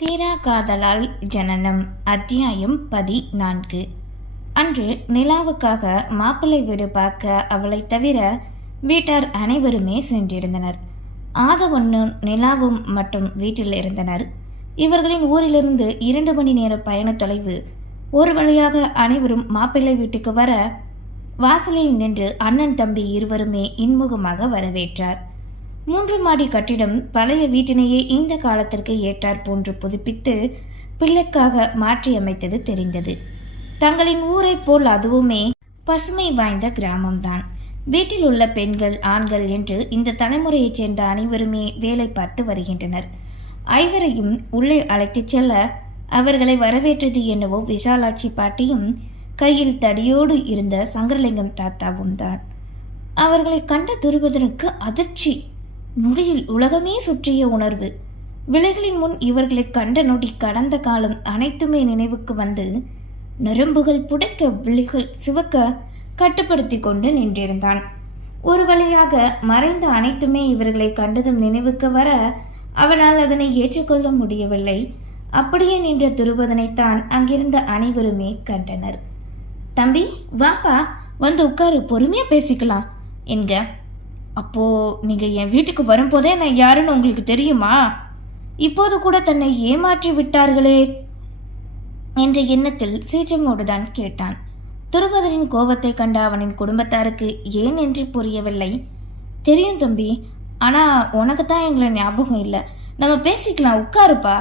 தீரா காதலால் ஜனனம் அத்தியாயம் பதி நான்கு அன்று நிலாவுக்காக மாப்பிள்ளை வீடு பார்க்க அவளை தவிர வீட்டார் அனைவருமே சென்றிருந்தனர். ஆதவண்ணும் நிலாவும் மட்டும் வீட்டில் இருந்தனர். இவர்களின் ஊரிலிருந்து இரண்டு மணி நேர பயண தொலைவு ஒரு வழியாக அனைவரும் மாப்பிள்ளை வீட்டுக்கு வர வாசலில் நின்று அண்ணன் தம்பி இருவருமே இன்முகமாக வரவேற்றார். மூன்று மாடி கட்டிடம் பழைய வீட்டினையே இந்த காலத்திற்கு ஏற்றார் போன்று புதுப்பித்து பிள்ளைக்காக மாற்றியமைத்தது தெரிந்தது. தங்களின் ஊரைப் போல் அதுவுமே பசுமை வாய்ந்த கிராமம்தான். வீட்டில் உள்ள பெண்கள் ஆண்கள் என்று இந்த தலைமுறையைச் சேர்ந்த அனைவருமே வேலை பார்த்து வருகின்றனர். ஐவரையும் உள்ளே அழைத்துச் செல்ல அவர்களை வரவேற்றது என்னவோ விசாலாட்சி பாட்டியும் கையில் தடியோடு இருந்த சங்கரலிங்கம் தாத்தாவும் தான் அவர்களை கண்ட துருபதனுக்கு அதிர்ச்சி. நொடியில் உலகமே சுற்றிய உணர்வு. விலைகளின் முன் இவர்களை கண்ட நொடி கடந்த காலம் அனைத்துமே நினைவுக்கு வந்து நரம்புகள் புடைக்க விழிகள் சிவக்க கட்டுப்படுத்தி கொண்டு நின்றிருந்தான். ஒரு வழியாக மறைந்த அனைத்துமே இவர்களை கண்டதும் நினைவுக்கு வர அவனால் அதனை ஏற்றுக்கொள்ள முடியவில்லை. அப்படியே நின்ற துருபதனைத்தான் அங்கிருந்த அனைவருமே கண்டனர். தம்பி வாப்பா வந்து உட்காரு பொறுமையா பேசிக்கலாம் என்க. அப்போது நீங்கள் என் வீட்டுக்கு வரும்போதே நான் யாருன்னு உங்களுக்கு தெரியுமா? இப்போது கூட தன்னை ஏமாற்றி விட்டார்களே என்ற எண்ணத்தில் சீற்றமோடுதான் கேட்டான். துருபதரின் கோபத்தை கண்ட அவனின் குடும்பத்தாருக்கு ஏன் என்று புரியவில்லை. தெரியும் தம்பி ஆனால் உனக்கு தான் எங்களை ஞாபகம் இல்லை. நம்ம பேசிக்கலாம் உட்காருப்பா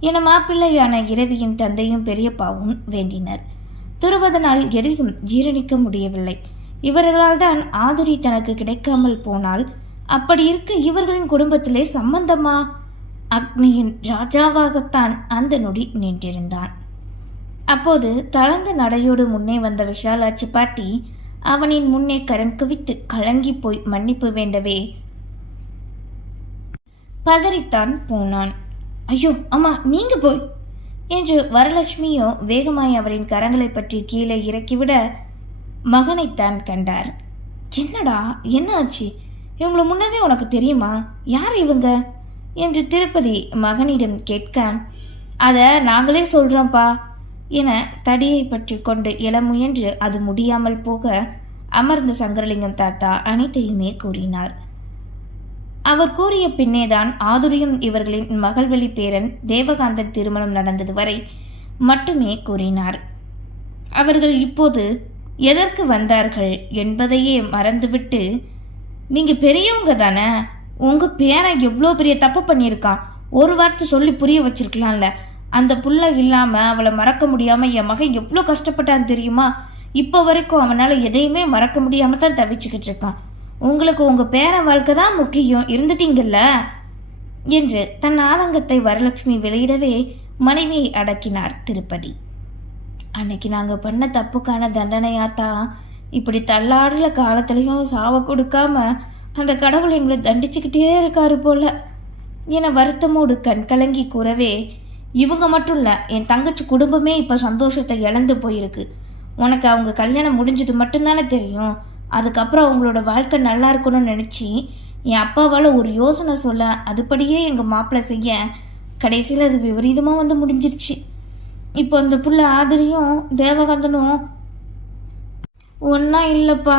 என மாப்பிள்ளையான இரவியின் தந்தையும் பெரியப்பாவும் வேண்டினர். துருபதனால் எதையும் ஜீரணிக்க முடியவில்லை. இவர்களால் தான் ஆதுரி தனக்கு கிடைக்காமல் போனால் அப்படி இருக்க இவர்களின் குடும்பத்திலே சம்பந்தமா? அக்னியின் ராஜாவாகத்தான் அந்த நொடி நின்றிருந்தான். அப்போது தளர்ந்த நடையோடு முன்னே வந்த விஷாலாட்சி பாட்டி அவனின் முன்னே கரம் குவித்து கலங்கி போய் மன்னிப்பு வேண்டவே பதறித்தான் போனான். ஐயோ அம்மா நீங்க போய்! என்று வரலட்சுமியோ வேகமாய் அவரின் கரங்களை பற்றி கீழே இறக்கிவிட மகனைத்தான் கண்டார். என்னடா என்ன ஆச்சு இவங்கள முன்னவே உனக்கு தெரியுமா? யார் இவங்க? என்று திருப்பதி மகனிடம் கேட்க அதை நாங்களே சொல்கிறோம்ப்பா என தடியை பற்றி கொண்டு எழ முயன்று அது முடியாமல் போக அமர்ந்த சங்கரலிங்கம் தாத்தா அனைத்தையுமே கூறினார். அவர் கூறிய பின்னேதான் ஆதுரியும் இவர்களின் மகள்வழி பேரன் தேவகாந்தன் திருமணம் நடந்தது வரை மட்டுமே கூறினார். அவர்கள் இப்போது எதற்கு வந்தார்கள் என்பதையே மறந்துவிட்டு நீங்க பெரியவங்க தானே உங்க பேரன் எவ்வளோ பெரிய தப்பு பண்ணியிருக்கான் ஒரு வார்த்தை சொல்லி புரிய வச்சிருக்கலாம்ல. அந்த புள்ள இல்லாம அவளை மறக்க முடியாம என் மகன் எவ்வளோ கஷ்டப்பட்டான் தெரியுமா? இப்போ வரைக்கும் அவனால எதையுமே மறக்க முடியாம தான் தவிச்சுக்கிட்டு இருக்கான். உங்களுக்கு உங்க பேரன் வாழ்க்கை தான் முக்கியம் இருந்துட்டீங்கல்ல? என்று தன் ஆதங்கத்தை வரலட்சுமி வெளியிடவே மனைவியை அடக்கினார் திருப்பதி. அன்னைக்கு நாங்கள் பண்ண தப்புக்கான தண்டனையாத்தான் இப்படி தள்ளாடுற காலத்துலேயும் சாவ கொடுக்காம அந்த கடவுள் எங்களை தண்டிச்சுக்கிட்டே இருக்காரு போல. என வருத்தமோடு கண் கலங்கி கூறவே இவங்க மட்டும் இல்லை என் தங்கச்சி குடும்பமே இப்போ சந்தோஷத்தை இழந்து போயிருக்கு. உனக்கு அவங்க கல்யாணம் முடிஞ்சது மட்டும்தானே தெரியும். அதுக்கப்புறம் அவங்களோட வாழ்க்கை நல்லா இருக்கணும்னு நினச்சி என் அப்பாவால் ஒரு யோசனை சொல்ல அதுபடியே எங்கள் மாப்பிள்ளை செய்ய கடைசியில் அது விபரீதமாக வந்து முடிஞ்சிருச்சு. இப்போ அந்த புள்ள ஆதிரியும் தேவகந்தனும் ஒன்றா இல்லைப்பா.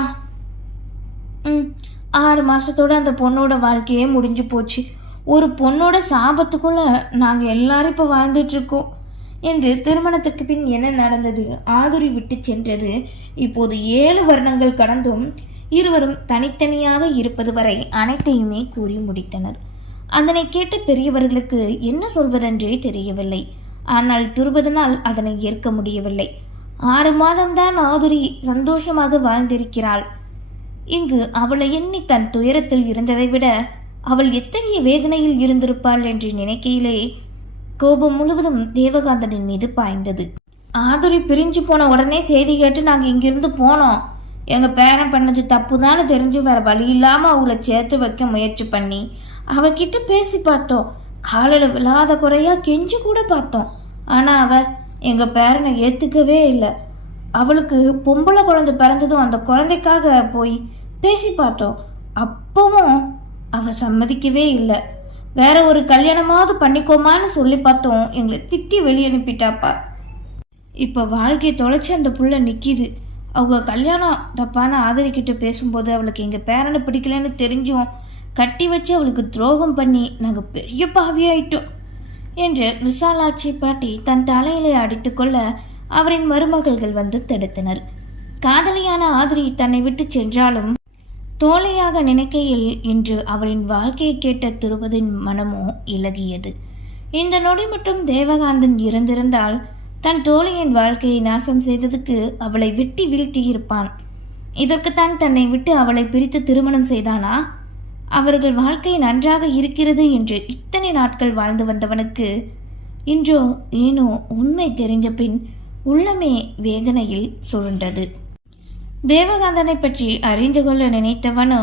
ம் ஆறு மாதத்தோடு அந்த பொண்ணோட வாழ்க்கையே முடிஞ்சு போச்சு. ஒரு பொண்ணோட சாபத்துக்குள்ள நாங்கள் எல்லாரும் இப்போ வாழ்ந்துட்டுருக்கோம் என்று திருமணத்துக்கு பின் என்ன நடந்தது? ஆதுரி விட்டு சென்றது இப்போது ஏழு வருடங்கள் கடந்தும் இருவரும் தனித்தனியாக இருப்பது வரை அனைத்தையுமே கூறி முடித்தனர். அதனை கேட்ட பெரியவர்களுக்கு என்ன சொல்வதென்றே தெரியவில்லை. ஆனால் துருபதனால் அதனை ஏற்க முடியவில்லை. ஆறு மாதம்தான் ஆதுரி சந்தோஷமாக வாழ்ந்திருக்கிறாள். இங்கு அவளை எண்ணி தன் துயரத்தில் இருந்ததை விட அவள் எத்தகைய வேதனையில் இருந்திருப்பாள் என்று நினைக்கையிலே கோபம் முழுவதும் தேவகாந்தனின் மீது பாய்ந்தது. ஆதுரி பிரிஞ்சு போன உடனே செய்தி கேட்டு நாங்கள் இங்கிருந்து போனோம். எங்கள் பேரன் பண்ணது தப்பு தானே தெரிஞ்சு வேற வழி இல்லாமல் அவளை சேர்த்து வைக்க முயற்சி பண்ணி அவகிட்ட பேசி பார்த்தோம். காலில் விழாத குறையா கெஞ்சு கூட பார்த்தோம். ஆனால் அவ எங்கள் பேரனை ஏற்றுக்கவே இல்லை. அவளுக்கு பொம்பளை குழந்தை பிறந்ததும் அந்த குழந்தைக்காக போய் பேசி பார்த்தோம். அப்பவும் அவள் சம்மதிக்கவே இல்லை. வேற ஒரு கல்யாணமாவது பண்ணிக்கோமான்னு சொல்லி பார்த்தோம். எங்களை திட்டி வெளியே அனுப்பிட்டாப்பா. இப்போ வாழ்க்கையை தொலைச்சி அந்த புள்ள நிற்கிது அவங்க கல்யாணம் தப்பான ஆதரிக்கிட்டு பேசும்போது அவளுக்கு எங்கள் பேரனை பிடிக்கலன்னு தெரிஞ்சும் கட்டி வச்சு அவளுக்கு துரோகம் பண்ணி நாங்கள் பெரிய பாவியாயிட்டோம். என்று விசாலாட்சி பாட்டி தன் தலையிலே அடித்துக்கொள்ள அவரின் மருமகள்கள் வந்து தடுத்தனர். காதலியான ஆதிரி தன்னை விட்டு சென்றாலும் தோழியாக நினைக்கையில் இன்று அவரின் வாழ்க்கையை கேட்ட திருபதின் மனமோ இலகியது. இந்த நொடி மட்டும் தேவகாந்தன் இருந்திருந்தால் தன் தோழியின் வாழ்க்கையை நாசம் செய்ததுக்கு அவளை வெட்டி வீழ்த்தியிருப்பான். இதற்குத்தான் தன்னை விட்டு அவளை பிரித்து திருமணம் செய்தானா? அவர்கள் வாழ்க்கை நன்றாக இருக்கிறது என்று இத்தனை நாட்கள் வாழ்ந்து வந்தவனுக்கு இன்றோ ஏனோ உண்மை தெரிஞ்ச பின் உள்ளமே வேதனையில் சுருண்டது. தேவகாந்தனை பற்றி அறிந்து கொள்ள நினைத்தவனோ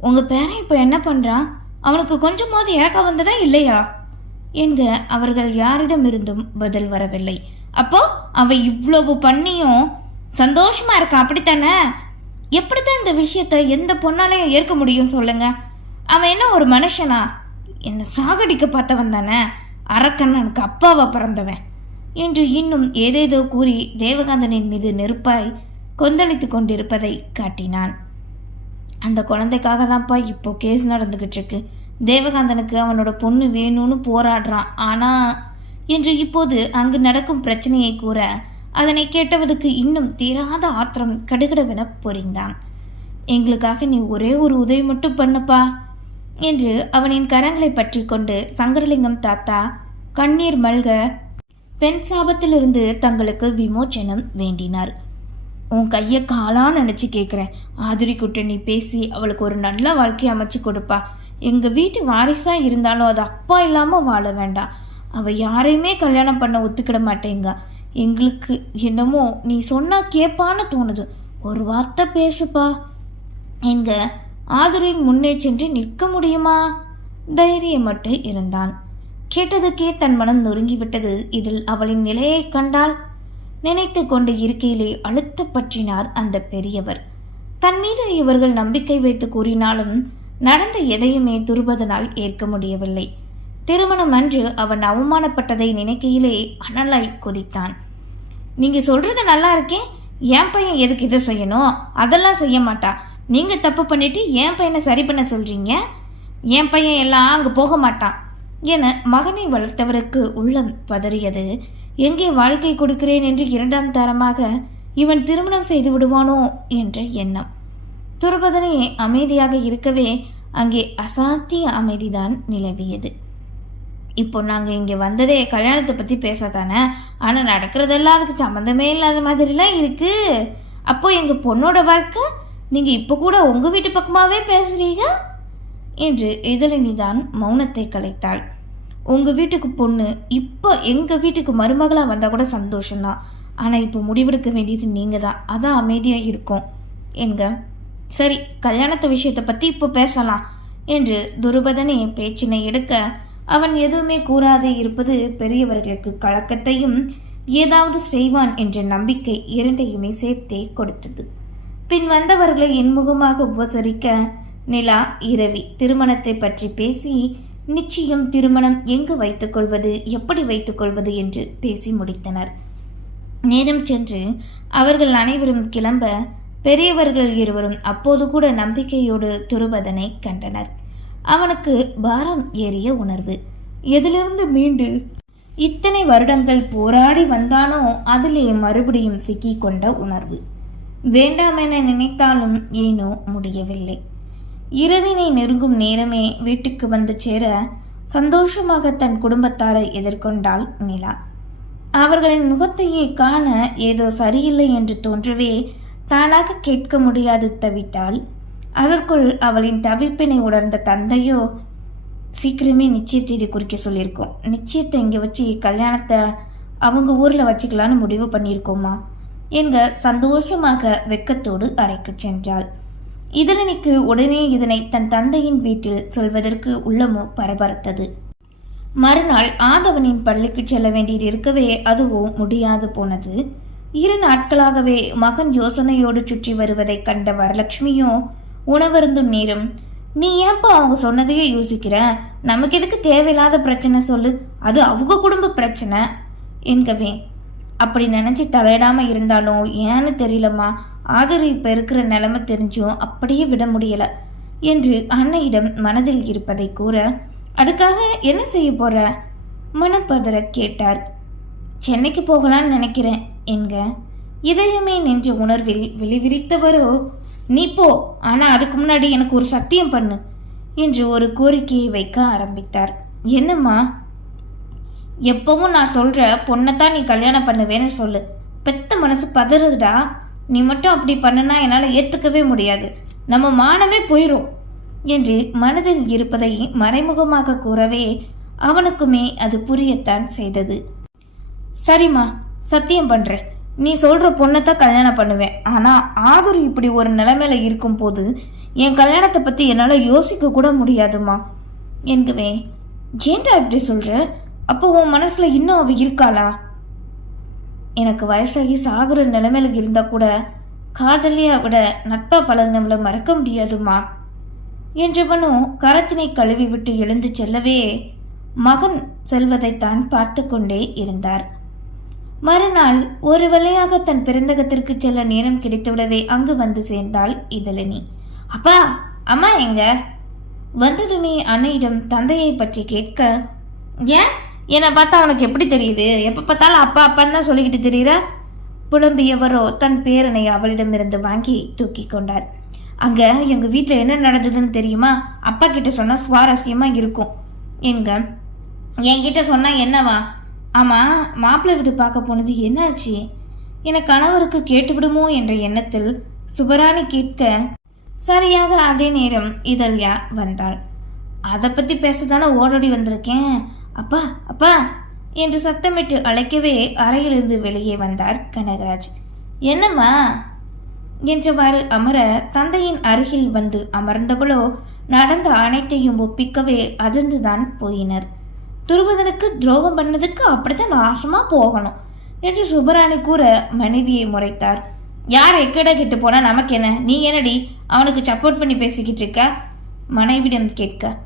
உங்க பேரன் இப்போ என்ன பண்ணுறான் அவனுக்கு கொஞ்சமாவது இறக்க வந்ததா இல்லையா? என்க அவர்கள் யாரிடமிருந்தும் பதில் வரவில்லை. அப்போ அவன் இவ்வளவு பண்ணியும் சந்தோஷமா இருக்கான் அப்படித்தானே? எப்படித்தான் இந்த விஷயத்தை எந்த பொண்ணாலையும் ஏற்க முடியும் சொல்லுங்க. அவன் என்ன ஒரு மனுஷனா? என்னை சாகடிக்க பார்த்தவன் தானே? அரக்கண்ணனுக்கு அப்பாவை பிறந்தவன். என்று இன்னும் ஏதேதோ கூறி தேவகாந்தனின் மீது நெருப்பாய் கொந்தளித்து கொண்டிருப்பதை காட்டினான். அந்த குழந்தைக்காக தான்ப்பா இப்போ கேஸ் நடந்துக்கிட்டு இருக்கு. தேவகாந்தனுக்கு அவனோட பொண்ணு வேணும்னு போராடுறான். ஆனால் என்று இப்போது அங்கு நடக்கும் பிரச்சனையை கூற அதனை கேட்டவனுக்கு இன்னும் தீராத ஆத்திரம் கடுகடவென பொறிந்தான். எங்களுக்காக நீ ஒரே ஒரு உதவி மட்டும் பண்ணுப்பா. என்று அவனின் கரங்களை பற்றி கொண்டு சங்கரலிங்கம் தாத்தா கண்ணீர் மல்க பெண் சாபத்திலிருந்து தங்களுக்கு விமோச்சனம் வேண்டினார். உன் கையை காலா நினச்சி கேட்குறேன். ஆதுரி குட்ட நீ பேசி அவளுக்கு ஒரு நல்ல வாழ்க்கையை அமைச்சு கொடுப்பா. எங்கள் வீட்டு வாரிசா இருந்தாலும் அது அப்பா இல்லாமல் வாழ வேண்டாம் அவள் யாரையுமே கல்யாணம் பண்ண ஒத்துக்கிட மாட்டேங்க. எங்களுக்கு என்னமோ நீ சொன்னா கேட்பான்னு தோணுது. ஒரு வார்த்தை பேசுப்பா. எங்க ஆதுரின் முன்னே சென்று நிற்க முடியுமா? தைரியமட்டு இருந்தான். கேட்டதுக்கே தன் மனம் நொறுங்கிவிட்டது. இதில் அவளின் நிலையைக் கண்டால் நினைத்து கொண்டு இருக்கையிலே அழுத்த பற்றினார் அந்த பெரியவர். தன் மீது இவர்கள் நம்பிக்கை வைத்து கூறினாலும் நடந்த எதையுமே துருபதனால் ஏற்க முடியவில்லை. திருமணம் அன்று அவன் அவமானப்பட்டதை நினைக்கையிலே அனலாய் கொதித்தான். நீங்க சொல்றது நல்லா இருக்கேன் என் பையன் எதுக்கு இதை செய்யணும்? அதெல்லாம் செய்ய மாட்டா. நீங்கள் தப்பு பண்ணிவிட்டு என் பையனை சரி பண்ண சொல்கிறீங்க என் பையன் எல்லாம் அங்கே போக மாட்டான் என மகனை வளர்த்தவருக்கு உள்ளம் பதறியது. எங்கே வாழ்க்கை கொடுக்கிறேன்? என்று இரண்டாம் தரமாக இவன் திருமணம் செய்து விடுவானோ? என்ற எண்ணம். துருபதனே அமைதியாக இருக்கவே அங்கே அசாத்திய அமைதிதான் நிலவியது. இப்போ நாங்கள் இங்கே வந்ததே கல்யாணத்தை பற்றி பேசத்தானே? ஆனால் நடக்கிறதெல்லாம் அதுக்கு சம்மந்தமே இல்லாத மாதிரிலாம் இருக்குது அப்போது எங்கள் பொண்ணோட வாழ்க்கை நீங்கள் இப்போ கூட உங்கள் வீட்டு பக்கமாகவே பேசுகிறீங்க என்று இதழினி தான் மௌனத்தை கலைத்தாள். உங்கள் வீட்டுக்கு பொண்ணு இப்போ எங்கள் வீட்டுக்கு மருமகளாக வந்தால் கூட சந்தோஷம்தான். ஆனால் இப்போ முடிவெடுக்க வேண்டியது நீங்கள் தான் அதான் அமைதியாக இருக்கும். எங்க சரி கல்யாணத்து விஷயத்தை பற்றி இப்போ பேசலாம். என்று துருபதனே பேச்சினை எடுக்க அவன் எதுவுமே கூறாதே இருப்பது பெரியவர்களுக்கு கலக்கத்தையும் ஏதாவது செய்வான் என்ற நம்பிக்கை இரண்டையுமே சேர்த்தே கொடுத்தது. பின் வந்தவர்களை இன்முகமாக உபசரிக்க நிலா இரவி திருமணத்தை பற்றி பேசி நிச்சயம் திருமணம் எங்கு வைத்துக்கொள்வது எப்படி வைத்துக்கொள்வது என்று பேசி முடித்தனர். நேரம் சென்று அவர்கள் அனைவரும் கிளம்ப பெரியவர்கள் இருவரும் அப்போது கூட நம்பிக்கையோடு துருபதனை கண்டனர். அவனுக்கு பாரம் ஏறிய உணர்வு. எதிலிருந்து மீண்டு இத்தனை வருடங்கள் போராடி வந்தானோ அதிலே மறுபடியும் சிக்கிக்கொண்ட உணர்வு. வேண்டாமென நினைத்தாலும் ஏனோ முடியவில்லை. இரவினை நெருங்கும் நேரமே வீட்டுக்கு வந்து சேர சந்தோஷமாக தன் குடும்பத்தாரை எதிர்கொண்டாள் நிலா அவர்களின் முகத்தையே காண ஏதோ சரியில்லை என்று தோன்றவே தானாக கேட்க முடியாது தவித்தாள். அதற்குள் அவளின் தவிப்பினை உணர்ந்த தந்தையோ சீக்கிரமே நிச்சய தேதி குறிக்க சொல்லியிருக்கோம். நிச்சயத்தை இங்கே வச்சு கல்யாணத்தை அவங்க ஊரில் வச்சுக்கலான்னு முடிவு பண்ணியிருக்கோமா என்க சந்தோஷமாக வெக்கத்தோடு அறைக்கு சென்றாள். இதழனிக்கு உடனே இதனை தன் தந்தையின் வீட்டில் சொல்வதற்கு உள்ளமோ பரபரத்தது. மறுநாள் ஆதவனின் பள்ளிக்கு செல்ல வேண்டியது இருக்கவே அதுவோ முடியாது போனது. இரு நாட்களாகவே மகன் யோசனையோடு சுற்றி வருவதைக் கண்ட வரலட்சுமியும் உணவருந்தும் நீரும் நீ ஏன்பா அவங்க சொன்னதையே யோசிக்கிற? நமக்கு எதுக்கு தேவையில்லாத பிரச்சனை சொல்லு. அது அவங்க குடும்ப பிரச்சனை என்கவே அப்படி நினச்சி தலையிடாமல் இருந்தாலும் ஏன்னு தெரியலம்மா. ஆதரவு இப்போ இருக்கிற நிலைமை தெரிஞ்சும் அப்படியே விட முடியலை என்று அன்னையிடம் மனதில் இருப்பதை கூற அதுக்காக என்ன செய்ய போற? மனப்பதற கேட்டார். சென்னைக்கு போகலான்னு நினைக்கிறேன் என்க. இதயமே நின்ற உணர்வில் விழிவிரித்தவரோ நீ போ ஆனால் அதுக்கு முன்னாடி எனக்கு ஒரு சத்தியம் பண்ணு என்று ஒரு கோரிக்கையை வைக்க ஆரம்பித்தார். என்னம்மா? எப்பவும் நான் சொல்கிற பொண்ணைத்தான் நீ கல்யாணம் பண்ணுவேன்னு சொல்லு. பெத்த மனசு பதறுதுடா. நீ மட்டும் அப்படி பண்ணனா என்னால் ஏற்றுக்கவே முடியாது. நம்ம மானமே போயிடும் என்று மனதில் இருப்பதை மறைமுகமாக கூறவே அவனுக்குமே அது புரியத்தான் செய்தது. சரிம்மா சத்தியம் பண்ணுறேன் நீ சொல்ற பொண்ணைத்தான் கல்யாணம் பண்ணுவேன். ஆனால் ஆதர் இப்படி ஒரு நிலைமையில இருக்கும் போது என் கல்யாணத்தை பற்றி என்னால் யோசிக்க கூட முடியாதுமா என்கவே ஏன்டா இப்படி சொல்கிற அப்போ உன் மனசுல இன்னும் அவ இருக்காளா? எனக்கு வயசாகி சாகுற நிலைமையில இருந்தா கூட காதலியை விட நட்பா பழகினவளை மறக்க முடியாதுமா என்றவனும் கரத்தினை கழுவி விட்டு எழுந்து செல்லவே மகன் செல்வதைத்தான் பார்த்து கொண்டே இருந்தார். மறுநாள் ஒரு வழியாக தன் பிறந்தகத்திற்கு செல்ல நேரம் கிடைத்துவிடவே அங்கு வந்து சேர்ந்தாள் இதழினி. அப்பா அம்மா எங்க? வந்ததுமே அன்னையிடம் தந்தையை பற்றி கேட்க ஏன்? என்னை பார்த்தா அவனுக்கு எப்படி தெரியுது? எப்போ பார்த்தாலும் அப்பா அப்பான்னு தான் சொல்லிக்கிட்டு தெரியுற? புலம்பியவரோ தன் பேரனை அவளிடமிருந்து வாங்கி தூக்கி கொண்டார். அங்கே எங்கள் வீட்டில் என்ன நடந்ததுன்னு தெரியுமா? அப்பா கிட்ட சொன்னால் சுவாரஸ்யமாக இருக்கும். எங்க? என்கிட்ட சொன்னால் என்னவா? ஆமாம் மாப்பிள்ளை வீடு பார்க்க போனது என்னாச்சு? என கணவருக்கு கேட்டுவிடுமோ என்ற எண்ணத்தில் சுபராணி கேட்க சரியாக அதே நேரம் இதழ்யா? வந்தாள். அதை பற்றி பேசத்தானே ஓடோடி வந்திருக்கேன். அப்பா அப்பா என்று சத்தமிட்டு அழைக்கவே அறையிலிருந்து வெளியே வந்தார் கனகராஜ். என்னம்மா? என்றவாறு அமர தந்தையின் அருகில் வந்து அமர்ந்தவளோ நடந்த அனைத்தையும் ஒப்பிக்கவே அதிர்ந்துதான் போயினர். துருபதனுக்கு துரோகம் பண்ணதுக்கு அப்படித்தான் நாசமா போகணும் என்று சுப்பராணி கூற மனைவியை முறைத்தார். யார் எக்கட கிட்டு போனா நமக்கு என்ன? நீ என்னடி? அவனுக்கு சப்போர்ட் பண்ணி பேசிக்கிட்டு இருக்க? மனைவிடம் கேட்க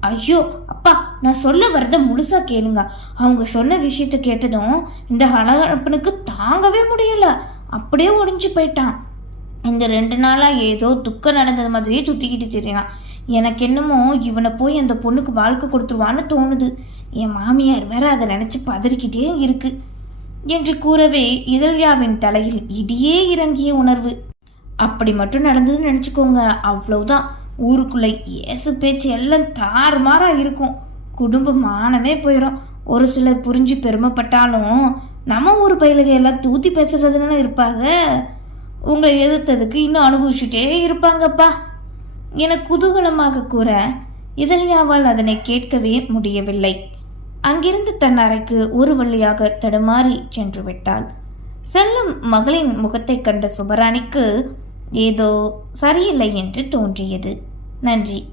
ஐயோ அப்பா நான் சொல்ல வரத முழுசா கேளுங்க. அவங்க சொன்ன விஷயத்த கேட்டதும் இந்த அழகப்பனுக்கு தாங்கவே முடியல. அப்படியே ஒடிஞ்சு போயிட்டான். இந்த ரெண்டு நாளா ஏதோ துக்கம் நடந்தது மாதிரியே சுத்திக்கிட்டு தெரியலாம் எனக்கு என்னமோ இவனை போய் அந்த பொண்ணுக்கு வாழ்க்கை கொடுத்துருவான்னு தோணுது. என் மாமியார் வேற அதை நினைச்சு பதறிக்கிட்டே இருக்கு. என்று கூறவே இதழ்யாவின் தலையில் இடியே இறங்கிய உணர்வு. அப்படி மட்டும் நடந்ததுன்னு நினச்சிக்கோங்க. அவ்வளவுதான். ஊருக்குள்ளே இயேசு பேச்சு எல்லாம் தாறுமாறாக இருக்கும். குடும்பமானவே போயிடும் ஒரு சிலர் புரிஞ்சு பெருமைப்பட்டாலும் நம்ம ஊர் பயிலுக எல்லாம் தூத்தி பேசுறதுன்னு இருப்பாங்க உங்களை எதிர்த்ததுக்கு இன்னும் அனுபவிச்சுட்டே இருப்பாங்கப்பா. என குதூகலமாக கூற இதழியாவால் அதனை கேட்கவே முடியவில்லை. அங்கிருந்து தன் அறைக்கு ஒரு வழியாக தடுமாறி சென்று விட்டாள். செல்லும் மகளின் முகத்தை கண்ட சுபராணிக்கு ஏதோ சரியில்லை என்று தோன்றியது. நன்றி.